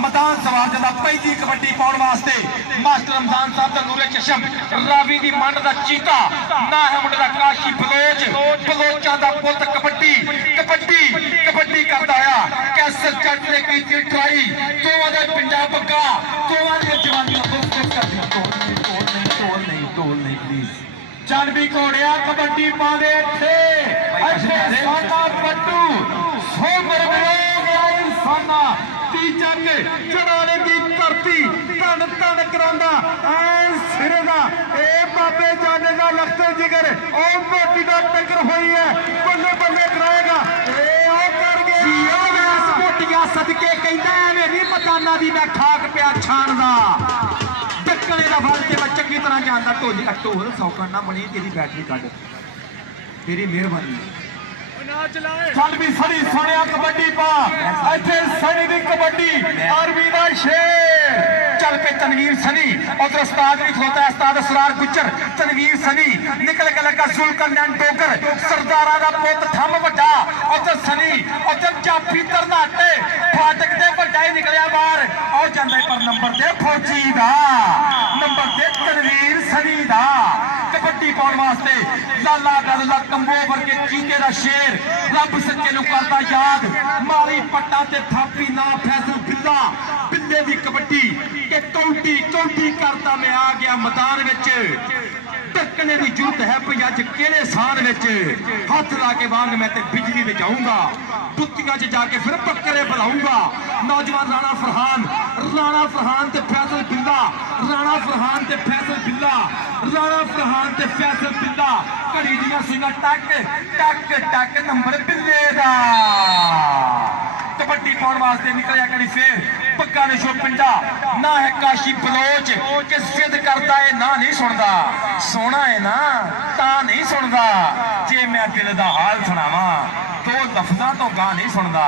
मैदान सवार जदा पहली कबड्डी पाने वास्ते मास्टर रमजान साहब का नूरे चशम रावी की मंड का चीता ना है मुंडे का काशी बलोच बलोचा का पुत कबड्डी कबड्डी कबड्डी करता आया कैसल जट ने की ट्राई दोवां दे पिंडा पक्का दोवां दी जवानियां बुलबुल कर दी तोल नहीं प्लीज जानवी घोड़िया कबड्डी पाने थे साना पट्टू सोमर साना तीजा के चढ़ाने की धरती तन तन करांदा ऐन सिरे दा ए बाबे जाने का लखते जिगर ओ मोटी दा टक्कर हुई है बल्ले बल्ले कराएगा ए ओ कर गया मोटिया सदके कहंदा एवें नहीं मकाना दी मैं खाक पिया छाणदा टक्करे दा फल ते मैं चंगी तरह जानदा ढोली ढोल सौकण ना बनी तेरी बैटरी कट तेरी मेहरबानी चल भी सड़ी सुनिया कबड्डी पा इथे सड़ी दी कबड्डी आर्मी दा शेर चल पे तनवीर सनी उधर उस्ताद भी खलोता है उस्ताद असरार गुजर तनवीर सनी निकल के लगा जुलकरनैन डोगर सरदारा दा पुत थम वड्डा उधर सनी उधर जाफी तरनाटे फाटक दे वड्डा ही निकलिया बाहर और जांदा पर नंबर दे फौजी दा नंबर दे तनवीर सनी दा कबड्डी पाने वास्ते लाला गल्ला कंबो वर्गे चीते दा शेर रब सच्चे नूं करदा याद मारी पट्टा ते थापी ना फैसल बिल्ला बिल्ले दी कबड्डी के कौंटी कौंटी करदा मैं आ गया मैदान विच टकने की जरूरत है पई अज किहड़े साल विच हाथ ला के वांग मैं ते बिजली ते जाऊंगा बुत्तियां च जाके फिर बकरे बुलाऊंगा नौजवान राणा फरहान ते फैसल बिल्ला राणा फरहान ते फैसल बिल्ला राणा फरहान ते फैसल बिल्ला घड़ी दियां सुइयां टक टक टक नंबर बिल्ले दा कबड्डी पाने वास्ते निकलिया कड़ी फिर पक्का ने शो पिंडा ना है काशी बलोच के सिद्ध करता है ना नहीं सुनता सोना है ना ता नहीं सुनता जे मैं दिल दा हाल सुनावा तो लफ्जां तो गा नहीं सुनता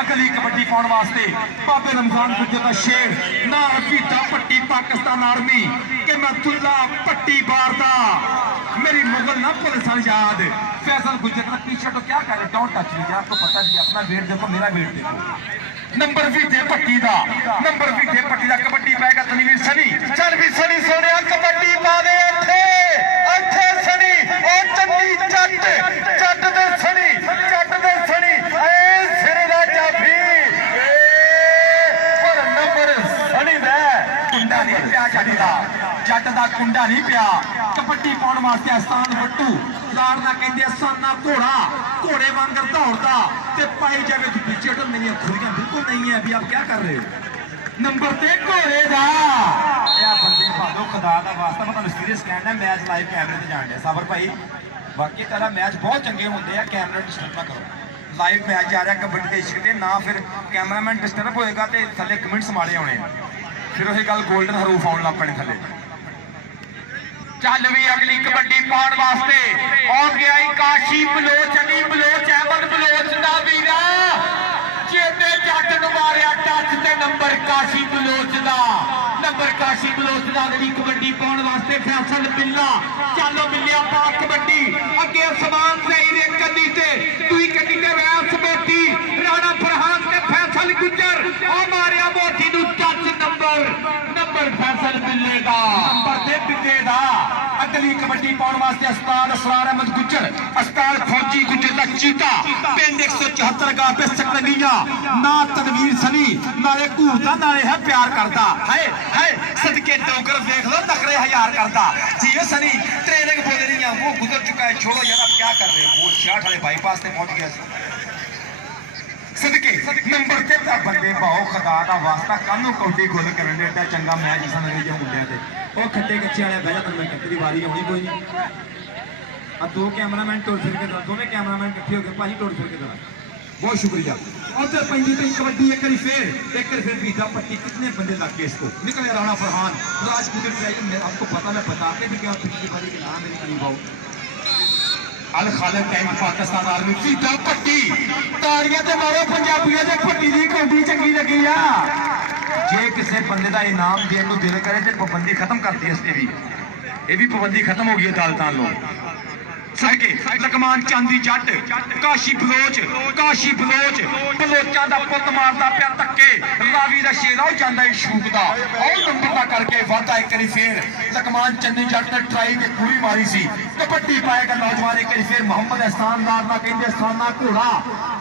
अगली कबड्डी पाने वास्ते बाबे रमजान गुजर का शेर ना पीता पट्टी पाकिस्तान आर्मी के मैं तुल्ला पट्टी बारदा मेरी मुगल ना पुलिस याद फैसल गुजर का पीछे तो क्या करे डोंट टच मी आपको पता नहीं अपना वेट देखो मेरा वेट देखो नंबर भी दे पट्टी दा कबड्डी पाएगा तनवीर सनी चल भी सनी सोने कबड्डी पा दे अच्छे सनी और चंदी जट दे सनी ए सिरे दा जाफी पर नंबर सनी दा कुंडा नहीं पिया जट दा कुंडा नहीं पिया कबड्डी पाने वास्ते आसान वट्टू लाड़ना कहते साना घोड़ा घोड़े वांगर दौड़ता ते पाई जावे पीछे तो मेरी खुरियां बिल्कुल नहीं है अभी आप क्या कर रहे हो नंबर ते घोड़े दा या बंदे भादो खुदा दा वास्ता मैं तुहानू सीरियस कहना मैच लाइव कैमरे ते जान दे साबर भाई बाकी तेरा मैच बहुत चंगे होंगे आ कैमरा डिस्टर्ब ना करो लाइव मैच जा रहा कबड्डी के इश्क दे ना फिर कैमरामैन डिस्टर्ब होएगा ते थल्ले कमेंट्स मारे होने फिर वही गल गोल्डन हरूफ आउण लग पैणे थल्ले चल भी अगली कबड्डी पाने वास्ते और गया काशी बलोच अली बलोच अहमद बलोच दा वीरा चेते जट नु मारिया टच ते नंबर काशी बलोच दा अगली कबड्डी पाने वास्ते फैसल बिल्ला चलो बिल्लिया पा कबड्डी अगे समान सही रे कदी ते दुई कदी ते वैस मोटी राणा फरहान ते फैसल गुजर ओ मारिया मोटी नु टच नंबर फैसल बिल्ले दा नंबर दे बिल्ले दा अगली कबड्डी पाने वास्ते उस्ताद असरार अहमद गुजर उस्ताद फौजी गुजर का चीता पिंड 174 का बेसक रंगीया ना तनवीर सनी नाले घूरता नाले है प्यार करता है सदके डोगर देख लो नखरे हजार करता जियो सनी ट्रेनिंग बोल रही है वो गुजर चुका है छोड़ो यार आप क्या कर रहे हो वो 66 वाले बाईपास से पहुंच गया सदके नंबर ते बंदे भाओ खुदा दा वास्ता कानू कौडी गोल करने एडा चंगा मैच समझ जो मुंडिया ते ओ खट्टे कच्चे वाले बह जा मैं तेरी बारी आनी कोई नहीं अब दो कैमरामैन टोल फिर के दोनों कैमरामैन इकट्ठे हो गए भाई टोल फिर के बहुत शुक्रिया उधर पंजी पे कबड्डी एक फिर बीता पट्टी कितने बंदे लग गए इसको निकले राणा फरहान राजपूत आपको पता मैं बता के भी क्या पिछली बारी के नाम मेरे करीब आओ अल खालिद टैंक पाकिस्तान आर्मी सीधा पट्टी ताड़ियां ते मारो पंजाबियों दे पट्टी दी कौडी चंगी लगी आ जे किसी बंदे का इनाम देने को दिल करे तो पाबंदी खत्म कर दी ये भी पाबंदी खत्म हो गई अदालत लो सदके लकमान चांदी जट काशी बलोच बलोचा दा पुत मारदा पिया धक्के रावी दा शेर आओ जांदा शूक दा आओ नंबर दा करके वादा एक बारी फिर लकमान चांदी जट ने ट्राई ते पूरी मारी सी कबड्डी पाएगा नौजवान एक बारी फिर मोहम्मद एहसानदार ना कहंदे साना घोड़ा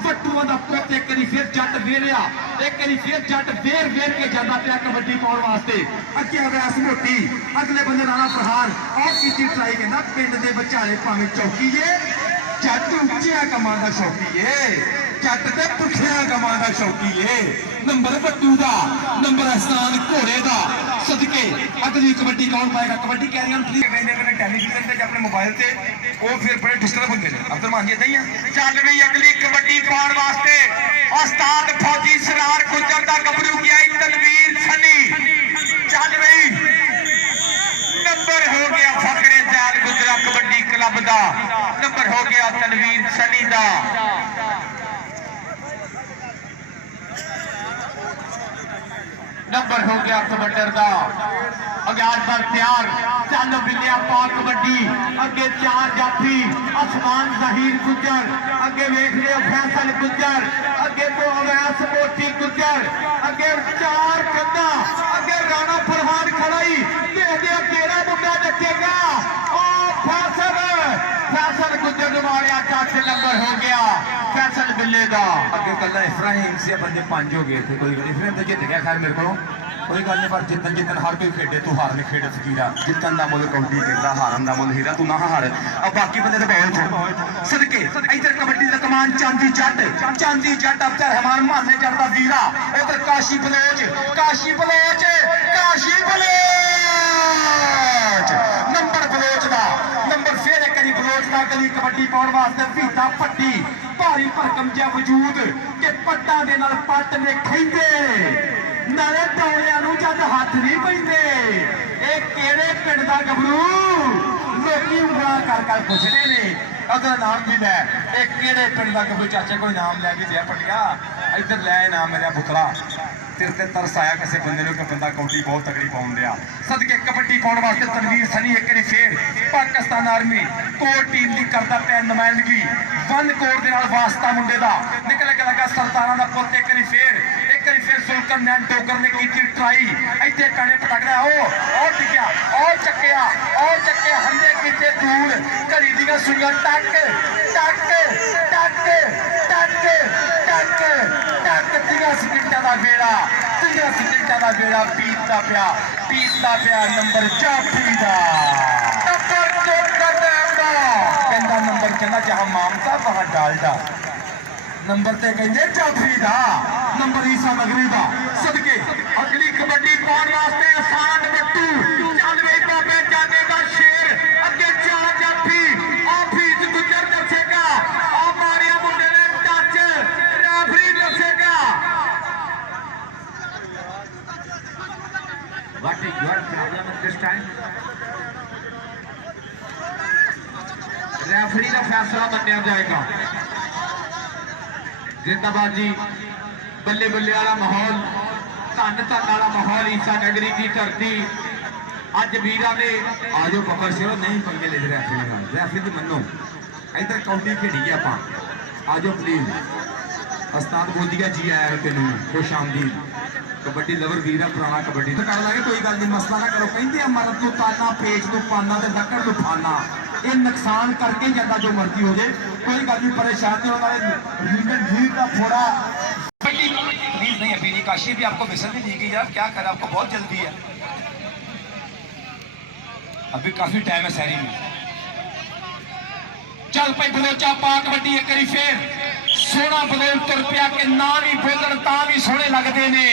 फट्टूआं दा पुत एक बारी फिर जट वेरिया एक बारी फिर जट वेर के जांदा पिया कबड्डी पाउण वास्ते अगे अवैस मोटी अगले बंदे राणा फरहान और कीती ट्राई कहंदा पिंड दे बचाले भावें चौकीए जट उच्चिया कमां दा शौकीए जट ते पुठिया कमां दा शौकीए नंबर फट्टू दा नंबर एहसान घोड़े दा सदके अगली कबड्डी कौन पाएगा कबड्डी कह रही हम टेलीविजन से अपने मोबाइल से वो फिर बड़े डिस्टर्ब होंगे अब्दुल मान जी इदां ही है चल रही अगली कबड्डी पाउण वास्ते उस्ताद फौजी सरार गुजर दा गबरू गया तनवीर सनी चल रही नंबर हो गया फकरे जाल गुजरा कबड्डी क्लब दा नंबर हो गया तनवीर सनी दा नंबर हो गया कबड्डर दा अग्यार पर तैयार चल बिलिया पा कबड्डी अगे चार जाफी आसमान जहीर गुजर अगे वेख लियो फैसल गुजर अगे तो अवैस मोटी गुजर अगे चार कंधा अगे राणा फरहान खड़ाई देखदे तेरा मुंडा डटेगा फैसल गुजर मारिया टच नंबर हो गया फैसल बिल्ले दा अगे कल इब्राहिम से बंदे 5 हो गए थे कोई इब्राहिम तो जित गया खैर मेरे को कोई गल नहीं पर जितन हर कोई खेडे तू हारने खेड फकीरा जितन का मुल कौडी कहता हारन का मुल हीरा तू ना हार अब बाकी बंदे तो बहुत सदके इधर कबड्डी का कमान चांदी जट अब रहमान माने चढ़ता वीरा उधर काशी बलोच नंबर बलोच का नंबर फिर एक बलोच का गली कबड्डी पाउण वास्ते भीता पट्टी भारी भरकम जिहा वजूद के पट्टां दे नाल पट्ट ने खैंदे नाले टोलियां नूं जद हथ नहीं पैंदे ये किहड़े पिंड दा गबरू लोकी उंगलां कर पुछदे ने अगर नाम भी लै ये किहड़े पिंड दा गबरू चाचे कोई नाम लै भी दिया पटिया इधर लै नाम मेरा पुतला तेरे ते तरस आया किसी बंदे ने कि बंदा कौडी बहुत तगड़ी पाउण दिया सदके कबड्डी पाउण वास्ते तनवीर सनी एक बारी फिर पाकिस्तान आर्मी कोर टीम की करता पिया नुमाइंदगी वन कोर दे नाल वास्ता मुंडे दा निकल के लगा सरदारां दा पुत एक बारी फिर सुल्तान नैन डोगर ने की ट्राई इतने कणे पटकना और टिकिया और चक्के हंदे किते दूर घड़ी दी सुइयां टक तियां सकिंटां दा बेड़ा पीता पिया नंबर जाफी दा नंबर कहना जहां मामता वहां डालडा नंबर ते कहंदे जाफी दा नंबर ईसा नगरी दा सदके अगली कबड्डी पाउण वास्ते आसान बट्टू चल वे बाबे जादे दा शेर अगे चार जाफी आफीज गुजर दसेगा आ मारिया मुंडे ने टच रेफरी दसेगा what is your problem at this time referee का फैसला मन्निया जाएगा जिंदाबाद जी बल्ले बल्ले वाला माहौल धन वाला माहौल ईसा नगरी की धरती अज वीरा ने आजो पकड़ सिरो नहीं पंगे ले रेफरी की मनो इधर कौडी खेड़ी है आप आजो प्लीज उस्ताद बोलिया जी आया तेन खुश आमदीद कबड्डी लवर वीरा पुराना कबड्डी तो कर लागे कोई गल नहीं मसला ना करो कहते मरद तू ताना पेज तू पाना ते लकड़ तू फाना ये नुकसान करके जाता जो मर्जी हो जाए कोई गल नहीं परेशान नहीं होना भीड़ का फोड़ा प्लीज नहीं अभी काशी भी आपको मिसल भी दी गई यार क्या करें आपको बहुत जल्दी है अभी काफी टाइम है शहरी में चल भाई बलोचा पा कबड्डी एक बारी फिर सोना बलोच तुर पिया के नाम ही बोलन तां भी सोहने लगते ने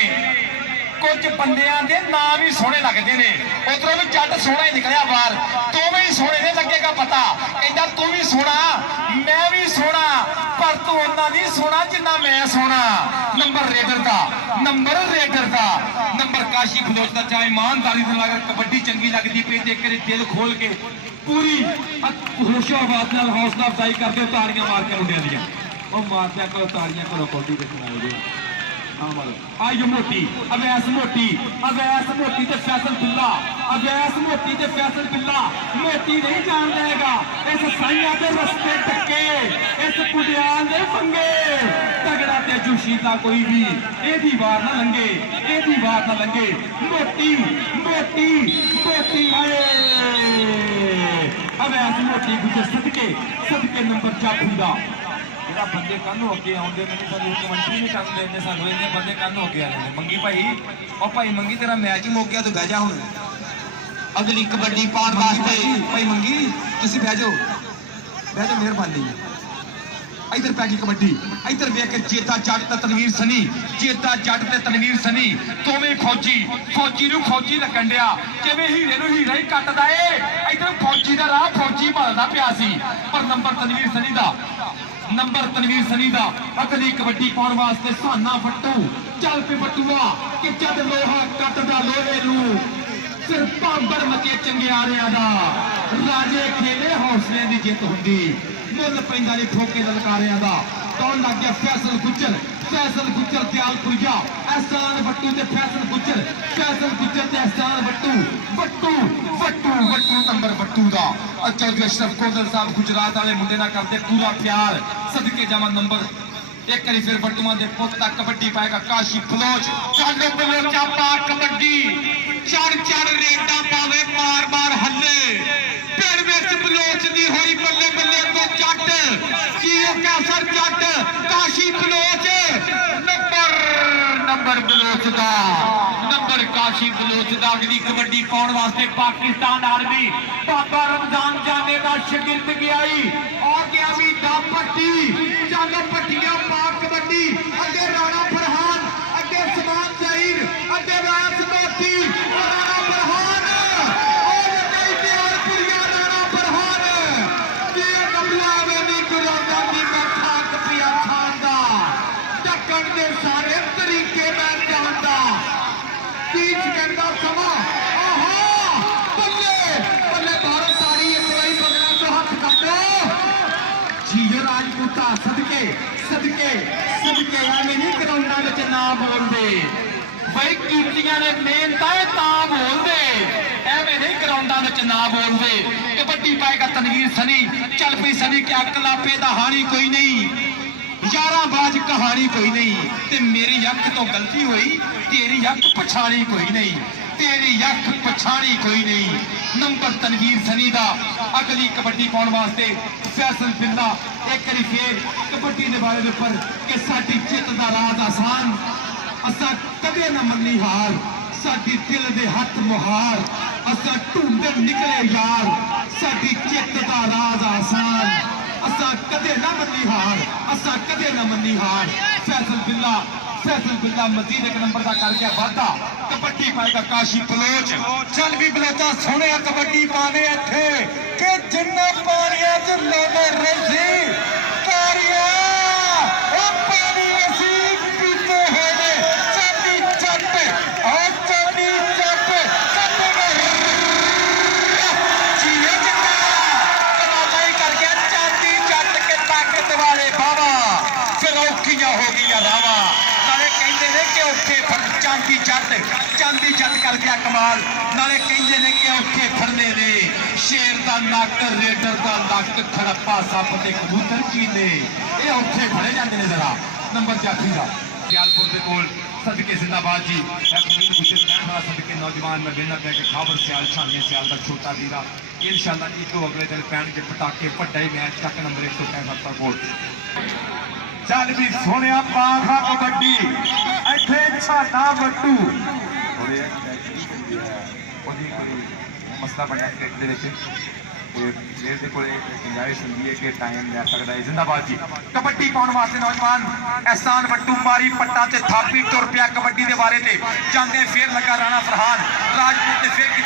कुछ बंदियां दे नाम ही सोहने लगते ने उधरों भी जट सोहना ही निकलिया बाहर तू भी सोहने नहीं लगेगा पता कहता तू भी सोहना मैं भी सोहना पर तू उन्ना नहीं सोहना जिन्ना मैं सोहना नंबर रेडर दा नंबर काशी बलोच दा चाहे ईमानदारी से लगा कबड्डी चंगी लगती पे देख के दिल खोल के पूरी होशोबाद नाल हौसला अफजाई करते ताड़ियां मार के मुंडियां दियां और मार दिया करो ताड़ियां करो कबड्डी के सुनाओ जी आई मोटी अवैस मोटी ते फैसल बिल्ला अवैस मोटी ते फैसल बिल्ला मोटी नहीं जान देगा इस साइया के रस्ते टके इस कुड़ियाल दे पंगे तगड़ा ते जोशीला कोई भी एदी वार ना लंगे मोटी मोटी मोटी आए अवैस मोटी गुजर सदके नंबर जाफूदा ਜਿਹੜਾ ਬੰਦੇ ਕੱਲ ਨੂੰ ਅੱਗੇ ਆਉਂਦੇ ਨੇ ਸਾਨੂੰ ਕਮੈਂਟਰੀ ਨਹੀਂ ਕਰਨ ਦਿੰਦੇ ਸਾਨੂੰ ਇੰਨੇ ਬੰਦੇ ਕੱਲ ਨੂੰ ਅੱਗੇ ਆ ਜਾਂਦੇ ਮੰਗੀ ਭਾਈ ਉਹ ਭਾਈ ਮੰਗੀ ਤੇਰਾ ਮੈਚ ਮੁੱਕ ਗਿਆ ਤੂੰ ਬਹਿ ਜਾ ਹੁਣ ਅਗਲੀ ਕਬੱਡੀ ਪਾਉਣ ਵਾਸਤੇ ਭਾਈ ਮੰਗੀ ਤੁਸੀਂ ਬਹਿ ਜਾਓ ਮਿਹਰਬਾਨੀ इधर पै गई कबड्डी इधर वेख के चेता जट ते तनवीर सनी दोवें फौजी नूं फौजी लगन दिया जिवें हीरे नूं हीरा ही कटदा ए इधर फौजी दा राह फौजी मलदा पिया सी पर नंबर तनवीर सनी दा अगली कबड्डी पाउण वास्ते साना फट्टू चल पे फट्टूआ कि जद लोहा कटदा लोहे नूं सिर भांबर मचे चंगियारियां दा राजे खेले हौसले दी जित हुंदी मुल पैंदा ने ठोके ललकारियां दा कौन लग गया फैसल गुज्जर दयालपुरिया एहसान बट्टू ते फैसल गुज्जर ते एहसान बट्टू नंबर बट्टू दा चौधरी अशरफ कोंदल साहब गुजरात वाले मुंडे नाल करदे पूरा प्यार सदके जावा नंबर एक करी फिर बट्टूआं दे पुत दा कबड्डी पाएगा काशी बलोच चालो बलोचा पा कबड्डी चढ़ रेटा पावे मार हल्ले फिर विच बलोच दी होई बल्ले तो जट की कैसर जट काशी बलोच नंबर बलोच दा नंबर काशी बलोच दा अगली कबड्डी पाउण वास्ते पाकिस्तान आर्मी बाबा रमजान जाने का शागिर्द गया और गया भी दम पट्टी चलो पट्टियां पा कबड्डी अगे राणा फरहान अगे समान जाहिर अगे रास मोती राणा फरहान और कई दयालपुरिया राणा फरहान ये कमला वेली गुलामा दी मैं खाक पिया खांदा टक्कण दे सारे तरीके मैं जानदा तीज कहंदा समा आहा बल्ले भारत तारी एक बारी बगला तो हाथ काटो जियो राजपूता सदके एवें नहीं ग्राउंडां विच ना बोलदे भाई कीर्तियां ने मेहनत है तां बोलदे एवें नहीं ग्राउंडां विच ना बोलदे कबड्डी पाएगा तनवीर सनी चल पई सनी क्या कलापे दा हानी कोई नहीं याराबाज कहानी कोई नहीं ते मेरी अख तो गलती हुई तेरी अख पछाणी कोई नहीं नंबर तनवीर सनी दा अगली कबड्डी पाउण वास्ते फैसल बिल्ला एक करी फिर कबड्डी दे बारे उपर कि साडी जित दा राज आसान असा कदे ना मन्नी हार साडी दिल दे हथ मुहार असा ढूंढे निकले यार साडी जित दा राज आसान असा कदे ना मन्नी हार फैसल बिल्ला मजीद एक नंबर का कर गया वादा कबड्डी पाएगा काशी बलोच चल भी बलोचा सोने कबड्डी पाने इत्थे कि जिन्ना पानिया च लोने रही तारिया ओ पानी असी पीते होने चांदी जट जिया जटा कमाई कर गया चांदी जट के ताकत वाले बाबा फिर औखियां हो गई रावा नाले कहते ने कि औखे चांदी जट कर गया कमाल नाले कहते ने कि औखे फड़ने ने शेर दा नक रेडर दा लक खड़प्पा सप ते कबूतर कीने ये औखे फड़े जाते ने जरा नंबर जाफी दा दयालपुर दे कोल सदके जिंदाबाद जी सदके नौजवान मैं बेहतर है कि खाबर सियाल छाने सियाल का छोटा वीरा इंशाल्लाह जी तो अगले दिन पैन के पटाके पट्टा ही मैच तक नंबर 165 कोल चल भी सोने पाखा कबड्डी इत्थे छाना बट्टू मसला बनया क्रिकेट गुंजाइश होंगी है कि टाइम लै सकता है जिंदाबाद जी कबड्डी पाउण वास्ते नौजवान एहसान बट्टू मारी पट्टा ते थापी तुर पिया कबड्डी के बारे ते जांदे फिर लगा राणा फरहान राजपूत ने फिर की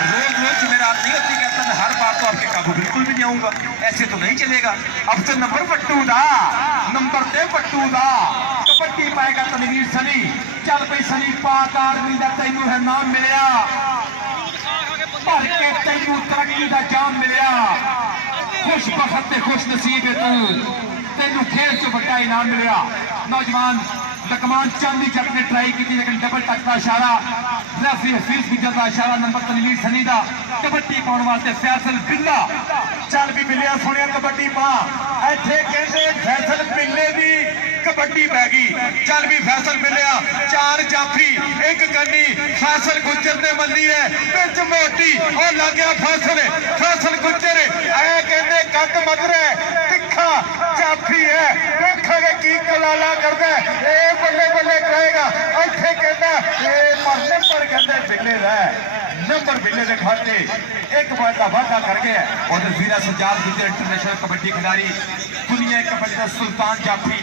रोज मेरा नहीं होती कहता मैं हर बार तो आपके काबू बिल्कुल भी नहीं आऊंगा ऐसे तो नहीं चलेगा अब तो नंबर बट्टू दा कबड्डी पाएगा तनवीर सनी चल भाई सनी पाक आर्मी का तैनू है नाम मिलया भर के तैनू तरक्की का जाम मिलया खुश बखत खुश नसीब है तू तेनू खेल च बड़ा इनाम मिलया नौजवान लकमान चांदी जट ने ट्राई की लेकिन डबल टच का इशारा रेफरी हफीज गुजर का इशारा नंबर तनवीर सनी का कबड्डी पाने वास्ते फैसल बिल्ला चल भी बिल्लिया सुनिया कबड्डी पा इत्थे कहते फैसल बिल्ले दी कबड्डी पै गई चल भी फैसल बिल्लिया चार जाफी एक गन्नी फैसल गुजर ने मल्ली है बिच मोटी और लग गया फैसल गुजर ऐ कहते कद मदरे तिखा जाफी है देखोगे की कलाला करदा ए बल्ले बल्ले करेगा इत्थे कहता ए नंबर कहते बिल्ले दा नंबर बिल्ले दे खाते एक बार का वादा कर गया और वीरा सज्जाद गुजर इंटरनेशनल कबड्डी खिलाड़ी दुनिया कबड्डी का सुल्तान जाफी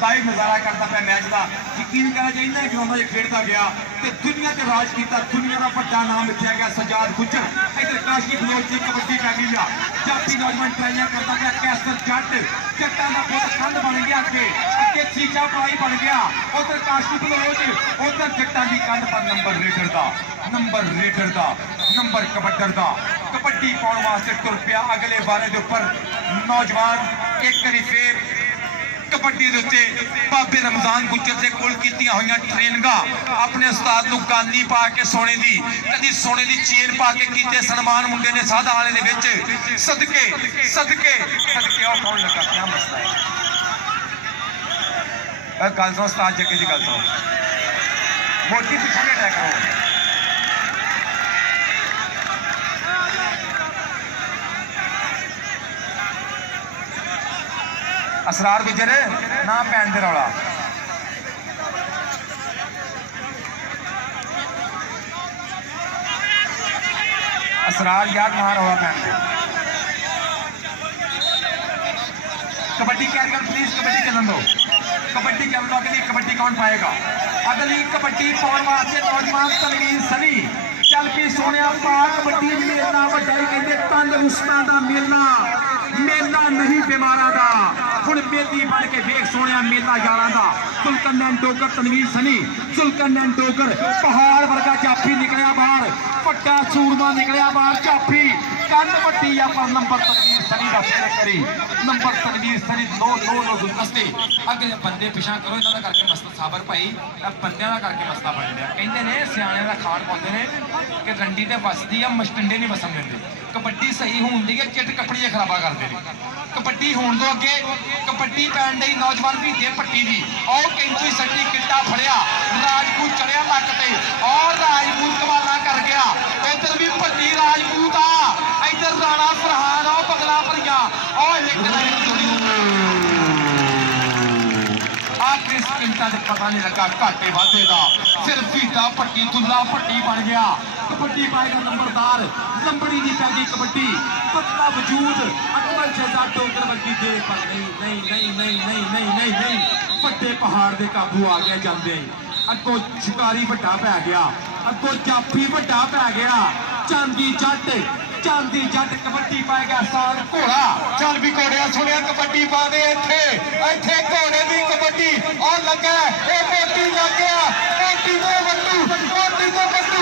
लाइव नजारा करता पाया मैच का यकीन करना चाहिए ग्राउंड खेलता गया तो दुनिया से राज किया दुनिया का बड़ा नाम लिखा गया सज्जाद गुजर इधर काशी बलोच की कबड्डी पै गई आ जाफी नौजवान ट्राइयां करता पाया कैसर जट जट्टा का बहुत खंड बन गया अगे चीजा पलाई बन गया उधर काशी बलोच उधर जट्टा की कंध पर नंबर रेडर का नंबर कबड्डर का कबड्डी पाने वास्ते तुर पिया अगले बारे के उपर नौजवान एक बारी फिर कबड्डी के उत्ते बाबे रमजान गुजर के कोल कीतियां होइयां ट्रेनिंगां अपने उस्ताद नूं गानी पा के सोने की कदी सोने की चेन पा के कीते सन्मान मुंडे ने साधा वाले दे विच सदके और कौन लगा क्या मसला है गल सुनो उस्ताद जग्गे जी गल सुनो मोटी पिछे ने अटैक करो असरार गुजर ना पैन दे रौला असरार यार कहाँ रौला पैन दे कबड्डी कैरियर प्लीज कबड्डी चलन दो कबड्डी चलन दो अगली कबड्डी कौन पाएगा अगली कबड्डी पाने वास्ते नौजवान तनवीर सनी चल भी सोने पा कबड्डी मेला वड्डा कहते तंदरुस्तां दा मेला नहीं बीमारा का हुण मेली बन के वेख सोने मेला यारां दा सुल्तान डोगर तनवीर सनी सुल्तान डोगर पहाड़ वर्गा जाफी निकलिया बाहर पट्टा सूरमा निकलिया बाहर जाफी कंध वड्डी पर नंबर तनवीर सनी का फेर करी नंबर तनवीर सनी नो गुलदस्ते अगले बंदे पिछा करो इन्हां दा करके मस्त साबर भाई बंदियां दा करके मस्ता बन गया कहंदे ने सियाणे दा खान पाउंदे ने कि रंडी ते बसदी आ मस्टंडे नहीं बसन दिंदे कबड्डी सही होंदी है चिट कपड़ियां खराबा करते हैं कबड्डी होने तो अगे कबड्डी पैन दी नौजवान भी दे पट्टी दी और कैंची सट्टी किट्टा फड़िया राजपूत चढ़िया लक ते और राजपूत कमाला कर गया इधर भी पट्टी राजपूत आ इधर राणा फरहान और पगला भरिया और आखिरी स्किंटा से पता नहीं लगा घाटे वाधे का फिर भीटा पट्टी दुल्ला पट्टी बन गया कबड्डी पाएगा नंबरदार लंबड़ी नहीं पैगी कबड्डी पतला वजूद अकबर शहजाद डोगर वर्गी दे पर नहीं बड़े पहाड़ के काबू आ गया जाते अगो शिकारी वड्डा पै गया अगो जाफी वड्डा पै गया चांदी जट कबड्डी पाएगा साल घोड़ा चल भी घोड़िया सुनिया कबड्डी पा दे इत्थे घोड़े की कबड्डी और लगा ए मोटी लग गया मोटी तो बट्टू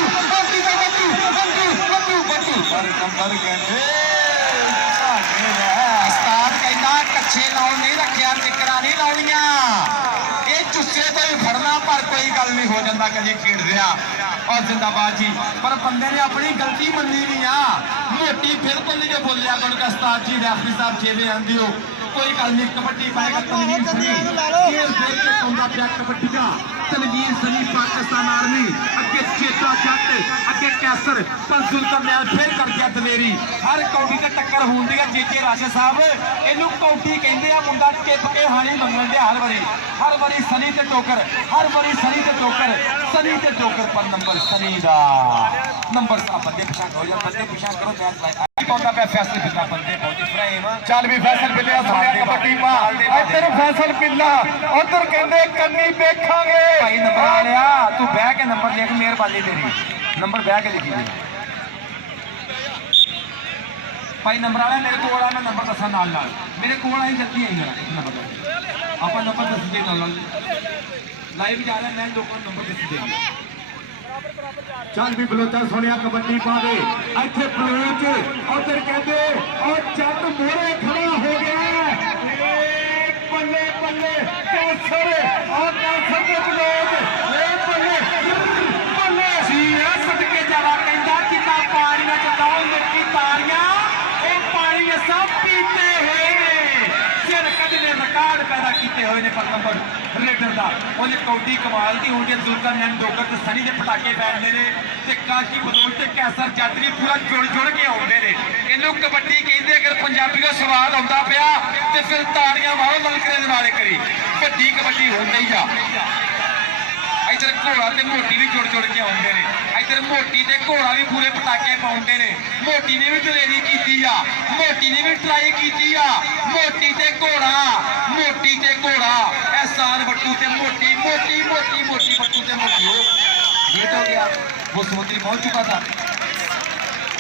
पर नंबर कहते उस्ताद कहता कच्छे लाउन नहीं रखिया टिकरा नहीं लाउनिया ये चुस्से तो ही फड़ना पर कोई गल नहीं हो जाता कभी खेड रहा और जिंदाबाद जी पर बंदे ने अपनी गलती मनी नहीं आ मोटी बिल्कुल नहीं जो बोलिया उनका उस्ताद जी रेफरी साहब जेबे आंदी हो कोई गल नहीं कबड्डी पाएगा तनवीर सनी खेल खेल के पौंदा पिया कबड्डी का तनवीर सनी पाकिस्तान आर्मी अगे चेता जट अगे कैसर पर सुल्तान फिर कर गया दलेरी हर कौडी ते टक्कर होंदी है जेजे राशे साहब इनू कौडी कहंदे आ मुंडा टिप के हाणी मंगण दे हर वारी सनी ते टोकर हर वारी सनी ते टोकर पर नंबर सनी दा नंबर सा बंदे पिछा करो यार बंदे पिछा करो मैच पौंदा पे फैसल बिल्ला बंदे पौंदे फ्रेम चल भी फैसल बिल्ला सोने कबड्डी पा इधर फैसल बिल्ला उधर कहंदे कन्नी देखांगे भाई नंबर आ लिया तू बह के नंबर लिख मेहरबानी तेरी नंबर बह के लिखी भाई नंबर वाला मेरे को मैं नंबर दसा नाल मेरे को आई जल्दी आई नंबर आप नंबर दस दे लाइव जा रहा मैं लोगों को नंबर दस देंगे चल भी बलोचा सोनिया कबड्डी पा दे इत्थे बलोच उधर कहते और जट मोरे खड़ा हो गया बल्ले बल्ले कैंसर और कैंसर के विरोध बल्ले बल्ले सदके जावा कहता कितना पानी में चलाओ मिट्टी तारियां वो पानी में सब पीते हुए सिर कदने रिकॉर्ड पैदा किए हुए ने पर नंबर रेडर का ਉਹਨੇ ਕੌਡੀ ਕਮਾਲ ਦੀ ਹੁੰਦੀ ਹੈ ਜ਼ੁਲਕਰਨੈਨ ਡੋਗਰ ਤੇ ਸਨੀ ਦੇ ਪਟਾਕੇ ਪੈਂਦੇ ਨੇ ਤੇ ਕਾਸ਼ੀ ਬਦੋਲ ਤੇ ਕੈਸਰ ਜੱਟਰੀ ਪੂਰਾ ਜੁੜ ਕੇ ਆਉਂਦੇ ਨੇ ਇਹਨੂੰ ਕਬੱਡੀ ਕਹਿੰਦੇ ਅਗਰ ਪੰਜਾਬੀ ਦਾ ਸਵਾਦ ਆਉਂਦਾ ਪਿਆ ਤੇ ਫਿਰ ਤਾੜੀਆਂ ਮਾਰੋ ਲਲਕਰੇ ਦੇ ਨਾਲੇ ਕਰੀ ਵੱਡੀ ਕਬੱਡੀ ਹੁੰਦੀ ਜਾ इधर घोड़ा ते मोटी भी जुड़ के आते हैं इधर मोटी ते घोड़ा भी पूरे पटाके पाते हैं मोटी ने भी दलेरी की मोटी ने भी ट्राई की मोटी ते घोड़ा एहसान बट्टू ते मोटी मोटी मोटी मोटी बट्टू ते मोटी हो ये तो गया वो समुद्री पहुंच चुका था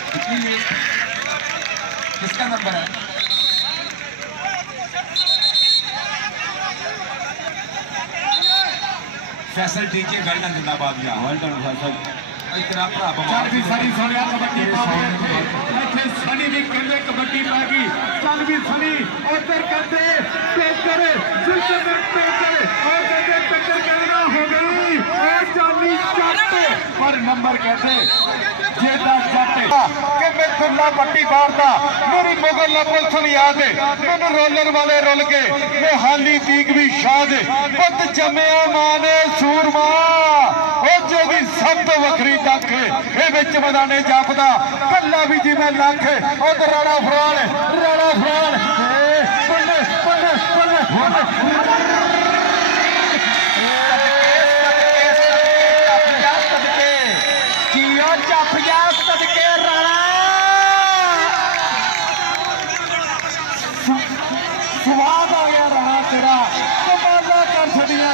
कितनी लेट किसका नंबर है फैसल डीजे वेल्डन जिंदाबाद या वेल्डन फैसल इतना भरा चल भी सनी सोनिया कबड्डी पावे इथे सनी भी कहंदे कबड्डी पै गई चल भी सनी उधर कहंदे टेकर जिसने टेकर और कहंदे टेकर कहना हो गई और चाली जट पर नंबर कहते जेदा जट कि मैं खुला पट्टी मारदा मेरी मुगल ना पुलिस नहीं याद है मैंने रोलर वाले रोल के मैं हाली तीक भी शाद पुत जमया माने सूरमा ओ जो भी सब तो वखरी दख ये विच मैदाने जापदा कल्ला भी जिवें लख उधर राणा फरान बल्ले बल्ले बल्ले स्वाद आ गया रहा तेरा कमाला कर छड़िया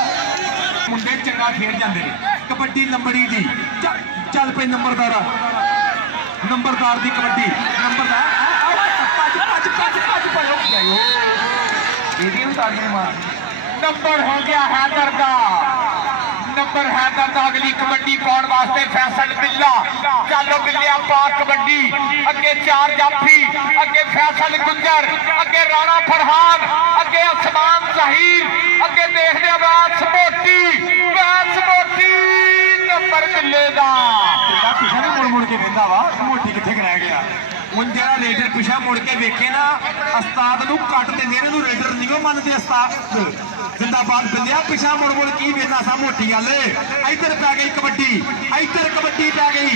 मुंडे चंगा खेड जाते हैं कबड्डी लंबड़ी दी चल पे नंबरदार की कबड्डी नंबरदार नंबर हो गया हैदर का नंबर हैदर का अगली कबड्डी पाने वास्ते फैसल बिल्ला चलो बिल्लिया पा कबड्डी अगे चार जाफी अगे फैसल गुंजर अगे राणा फरहान अगे असमान जहीर अगे देखते वैस मोटी नंबर बिल्ले का पिछा भी मुड़ मुड़ के कहता वा मोटी कितने रह गया ਹੁਣ ਜਿਹੜਾ ਰੇਡਰ ਪਿਛਾ ਮੁੜ ਕੇ ਵੇਖੇ ਨਾ ਉਸਤਾਦ ਨੂੰ ਕੱਟ ਦਿੰਦੇ ਇਹਨੂੰ ਰੇਡਰ ਨਹੀਂ ਮੰਨਦੇ ਉਸਤਾਦ जिंदाबाद बिल्लिया पिछा मुड़ मुड़ की वेना सा मोटी गल इधर पै गई कबड्डी इधर कबड्डी पै गई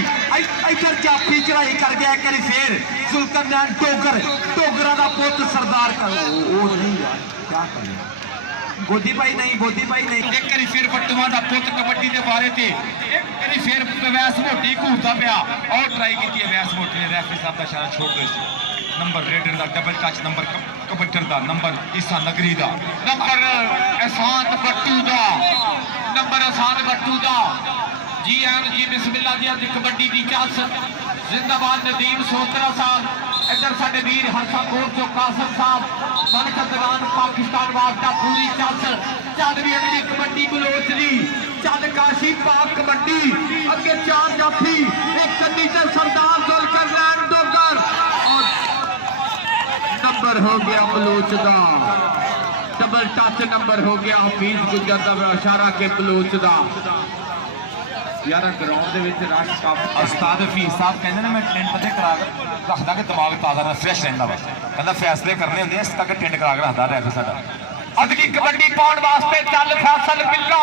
इधर जाफी चढ़ाई कर गया एक बार फिर जुल्करनैन डोगरा का पुत सरदार क्या कर गोदी भाई नहीं एक बार फिर बट्टुआ का पुत कबड्डी के बारे से एक बार फिर वैस मोटी घूरता पाया और ट्राई की वैस मोटी ने रेफरी साहब का इशारा छोड़ दो नंबर रेडर का डबल टच नंबर कबड्डर का नंबर ईसा नगरी का नंबर एहसान बट्टू का जी एन जी बिस्मिल्लाह जी अज कबड्डी की चस जिंदाबाद नदीम सोतरा साहब इधर साडे वीर हरसाकोट जो कासम साहब मनकदगान पाकिस्तान वास्ता पूरी चस चल भी अगली कबड्डी बलोचरी चल काशी पाक कबड्डी अगे चार जाफी एक कन्नी ते सरदार जुल्करनैन डोगर नंबर हो गया बलोच का डबल टच नंबर हो गया हफीज गुजर का इशारा के बलोच का यार ग्राउंड रश काफी उस्ताद हफीज साहब कहते हैं मैं टेंट पते करा रखता कि दिमाग ताज़ा फ्रैश रहता वा कहना फैसले करने होंगे इस तक टेंट करा के रखता रैफर साडा अगली कबड्डी पाउण वास्ते चल फैसल बिल्ला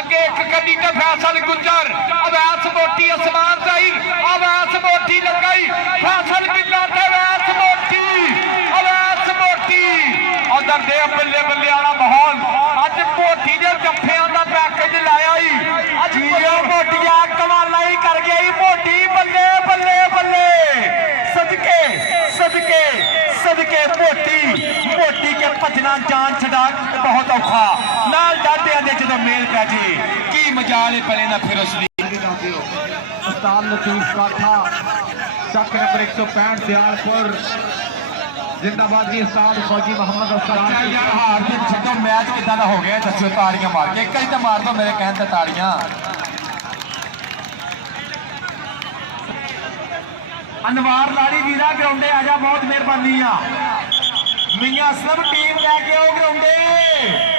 अगे एक कदी ते फैसल गुजर अवैस मोटी असमान जाहिर अवैस मोटी लगाई फैसल बिल्ला ते अवैस मोटी उधर दे बल्ले बल्ले वाला माहौल अज मोटी दे जफ्फियां दा पैकेज लाया अज मोटिया कमाला ही कर गई मोटी बल्ले बल्ले बल्ले सदके सदके सदके मोटी के भजना जान छड़ा बहुत औखा नाल डाटिया दे जदों मेल पै जे की मजाल पले ना फिर उसदी उस्ताद लतीफ काठा चक नंबर 165 दयालपुर जिंदाबाद की उस्ताद फौजी मोहम्मद अफसान यार हार के छड्डो मैच कितना दा हो गया दस्यो ताड़ियां मार के एक ही तो मार दो मेरे कहने ते ताड़ियां अनवार लाड़ी वीरा ग्राउंडे आजा बहुत मेहरबानी मियां सब टीम लैके आओ ग्राउंडे